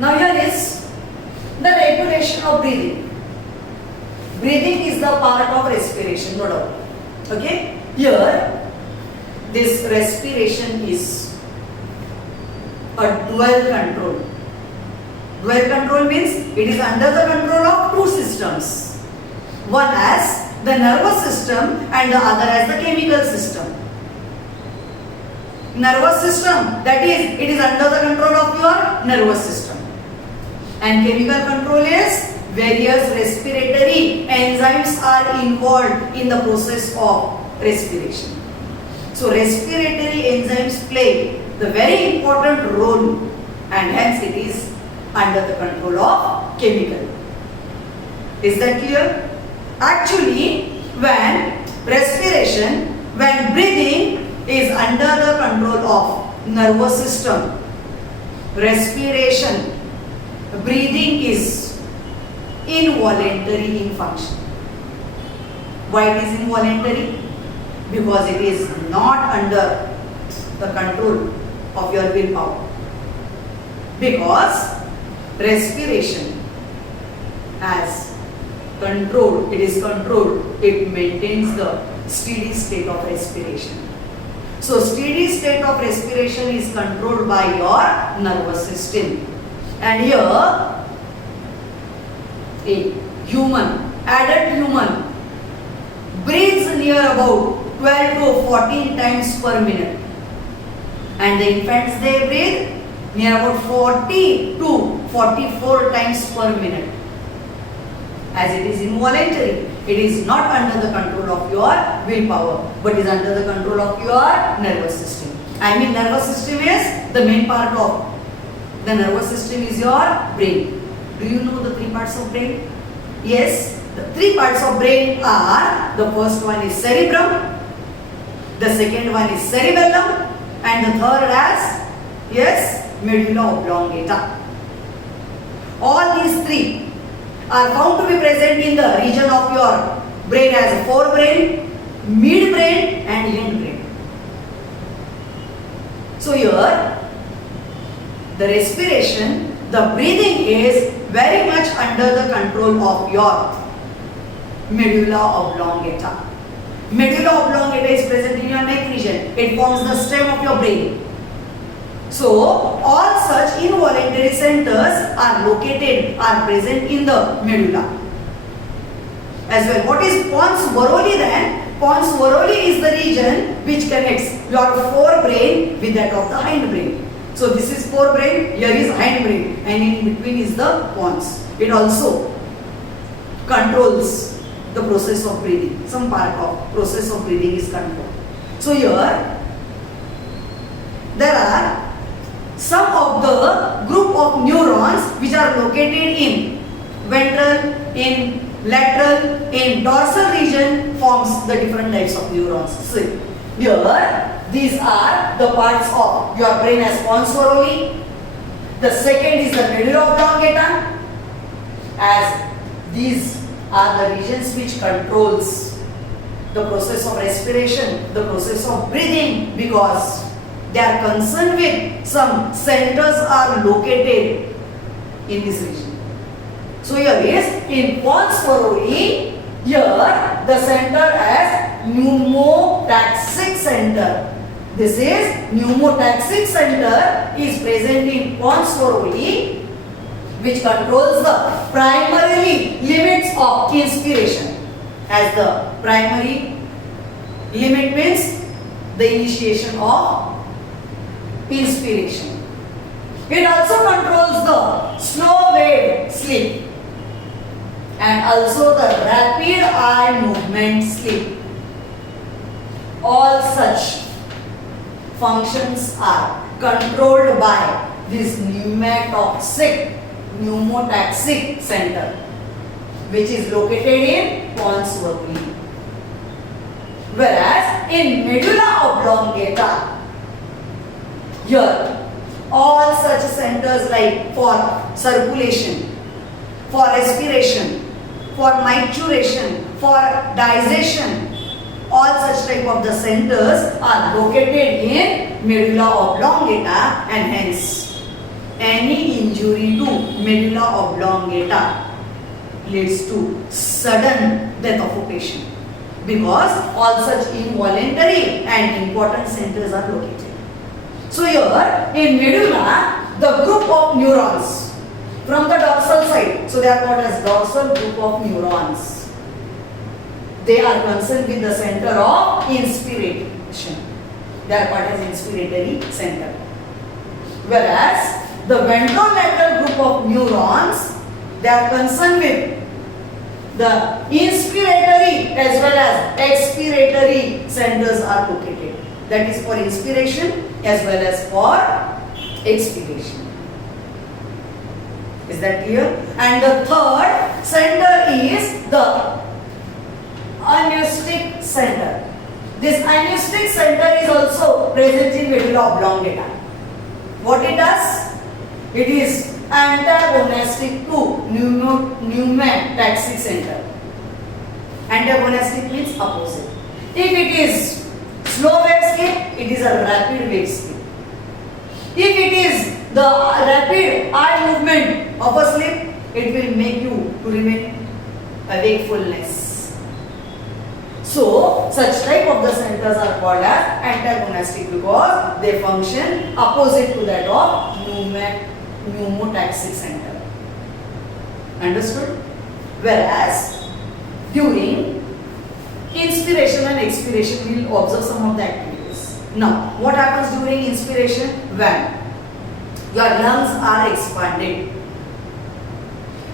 Now here is the regulation of breathing. Breathing is the part of respiration, no doubt. Okay? Here, this respiration is a dual control. Dual control means it is under the control of two systems. One as the nervous system and the other as the chemical system. Nervous system, that is, it is under the control of your nervous system. And chemical control is various respiratory enzymes are involved in the process of respiration. So respiratory enzymes play the very important role, and hence it is under the control of chemical. Is that clear? Actually, when breathing is under the control of nervous system, breathing is involuntary in function. Why it is involuntary? Because it is not under the control of your willpower. Because respiration as controlled, it maintains the steady state of respiration. So steady state of respiration is controlled by your nervous system. And here, a adult human breathes near about 12 to 14 times per minute. And the infants, they breathe near about 40 to 44 times per minute. As it is involuntary, it is not under the control of your willpower, but is under the control of your nervous system. Nervous system is the main part of the nervous system is your brain. Do you know the three parts of brain? Yes, the three parts of brain are, the first one is cerebrum, the second one is cerebellum, and the third as, medulla oblongata. All these three are found to be present in the region of your brain as forebrain, midbrain and hindbrain. So here, the respiration, the breathing is very much under the control of your medulla oblongata. Medulla oblongata is present in your neck region. It forms the stem of your brain. So, all such involuntary centers are present in the medulla. As well, what is pons varolii then? Pons varolii is the region which connects your forebrain with that of the hindbrain. So, this is forebrain, here is hindbrain, and in between is the pons. It also controls the process of breathing. Some part of process of breathing is controlled. So, here there are some of the group of neurons which are located in ventral, in lateral, in dorsal region forms the different types of neurons. See, here these are the parts of your brain as pons varolii. The second is the medulla oblongata, as these are the regions which controls the process of respiration, the process of breathing, because they are concerned with some centers are located in this region. So here is in pons varolii, here the center as pneumotaxic center. This is pneumotaxic center is present in pons varolii, which controls the primarily limits of inspiration. As the primary limit means the initiation of inspiration. It also controls the slow wave sleep and also the rapid eye movement sleep. All such functions are controlled by this pneumotaxic center, which is located in pons varolii. Whereas in medulla oblongata, here all such centers like for circulation, for respiration, for micturition, for digestion, all such type of the centers are located in medulla oblongata, and hence any injury to medulla oblongata leads to sudden death of a patient, because all such involuntary and important centers are located. So here in medulla, the group of neurons from the dorsal side, so they are called as dorsal group of neurons. They are concerned with the center of inspiration. They are called as inspiratory center. Whereas the ventrolateral group of neurons, they are concerned with the inspiratory as well as expiratory centers are located. That is for inspiration as well as for expiration. Is that clear? And the third center is the anesthetic center. This anesthetic center is also present in medulla oblongata. What it does? It is antagonistic to pneumataxic center. Antagonistic means opposite. If it is slow wave sleep, it is a rapid wave sleep. If it is the rapid eye movement of a sleep, it will make you to remain awakefulness. So, such type of the centers are called as antagonistic because they function opposite to that of pneumotaxic center. Understood? Whereas, during inspiration and expiration, we will observe some of the activities. Now, what happens during inspiration? When your lungs are expanded.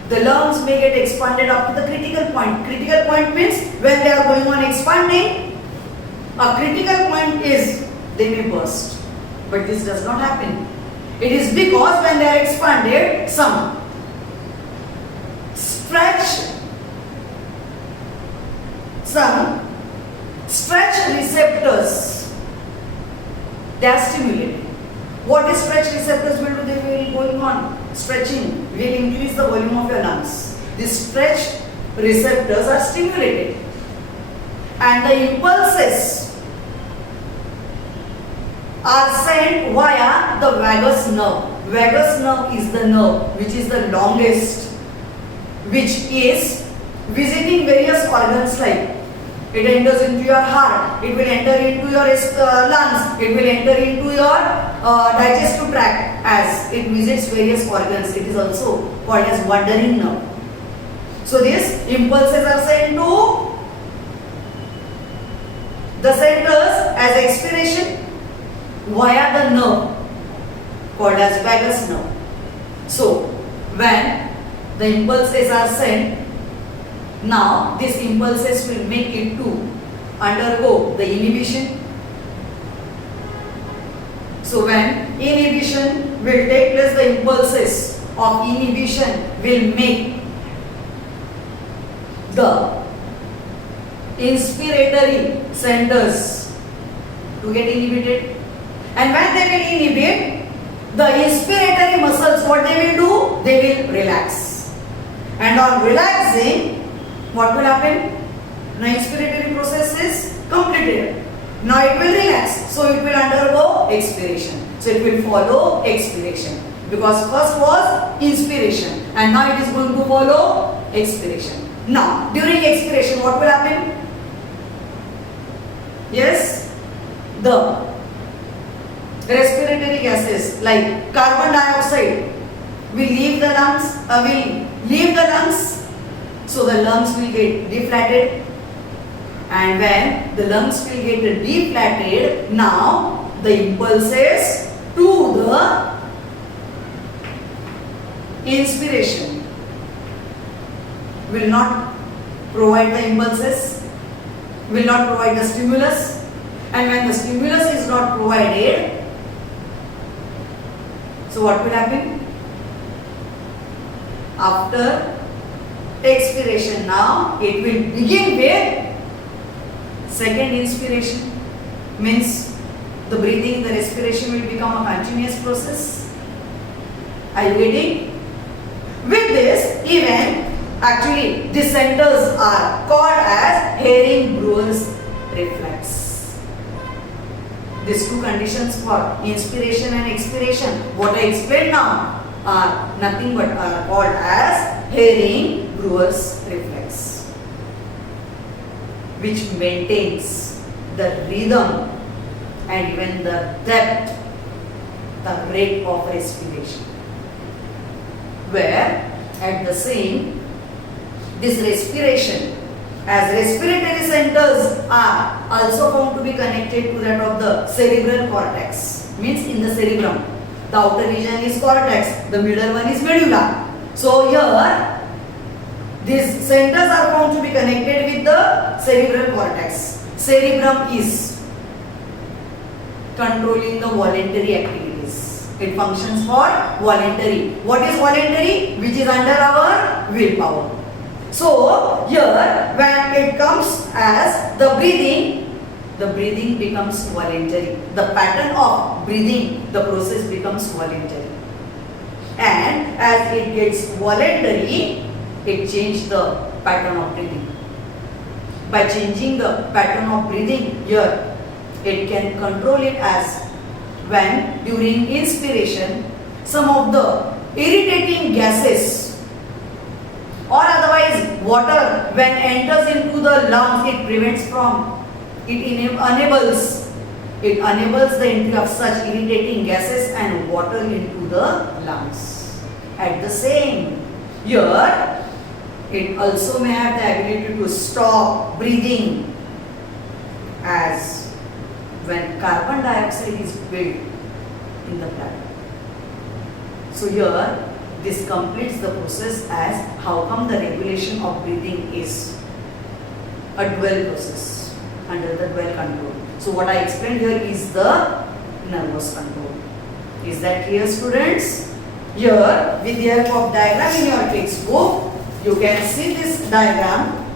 The lungs may get expanded up to the critical point. Critical point means when they are going on expanding, a critical point is they may burst. But this does not happen. It is because when they are expanded, some stretch receptors, they are stimulated. What is stretch receptors will do? They will going on stretching, will increase the volume of your lungs. These stretch receptors are stimulated and the impulses are sent via the vagus nerve. Vagus nerve is the nerve which is the longest, which is visiting various organs like it enters into your heart, it will enter into your lungs, it will enter into your digestive tract as it visits various organs. It is also called as wandering nerve. So these impulses are sent to the centers as expiration via the nerve called as vagus nerve. So when the impulses are sent, now these impulses will make it to undergo the inhibition. So when inhibition will take place, the impulses of inhibition will make the inspiratory centers to get inhibited. And when they will inhibit, the inspiratory muscles, what they will do? They will relax. And on relaxing, what will happen? Now inspiratory process is completed. Now it will relax. So it will undergo expiration. So it will follow expiration. Because first was inspiration and now it is going to follow expiration. Now during expiration what will happen? Yes, the respiratory gases like carbon dioxide will leave the lungs, so the lungs will get deflated, and when the lungs will get deflated, now the impulses to the inspiration will not provide the impulses, will not provide the stimulus, and when the stimulus is not provided, so what will happen? After expiration, now it will begin with second inspiration, means the breathing, the respiration will become a continuous process. Are you getting? With this, even actually these centers are called as Hering-Breuer's reflex. These two conditions for inspiration and expiration, what I explained now, are nothing but are called as Herring-Brewer's reflex, which maintains the rhythm and even the depth, the rate of respiration. Where at the same, this respiration, as respiratory centers are also found to be connected to that of the cerebral cortex, means in the cerebrum. The outer region is cortex, the middle one is medulla. So here, these centers are found to be connected with the cerebral cortex. Cerebrum is controlling the voluntary activities. It functions for voluntary. What is voluntary? Which is under our willpower. So here, when it comes as the breathing becomes voluntary. The pattern of breathing, the process becomes voluntary. And as it gets voluntary, it changes the pattern of breathing. By changing the pattern of breathing here, it can control it as when during inspiration, some of the irritating gases or otherwise water when enters into the lungs, it prevents from, it enables the entry of such irritating gases and water into the lungs. At the same, here it also may have the ability to stop breathing, as when carbon dioxide is built in the blood. So here this completes the process as how come the regulation of breathing is a dual process under the dual control. So what I explained here is the nervous control. Is that clear, students? Here with the help of diagram in your textbook, you can see this diagram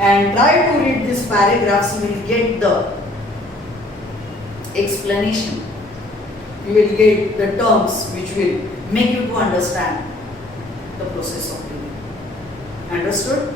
and try to read these paragraphs. You will get the explanation. You will get the terms which will make you to understand the process of breathing. Understood?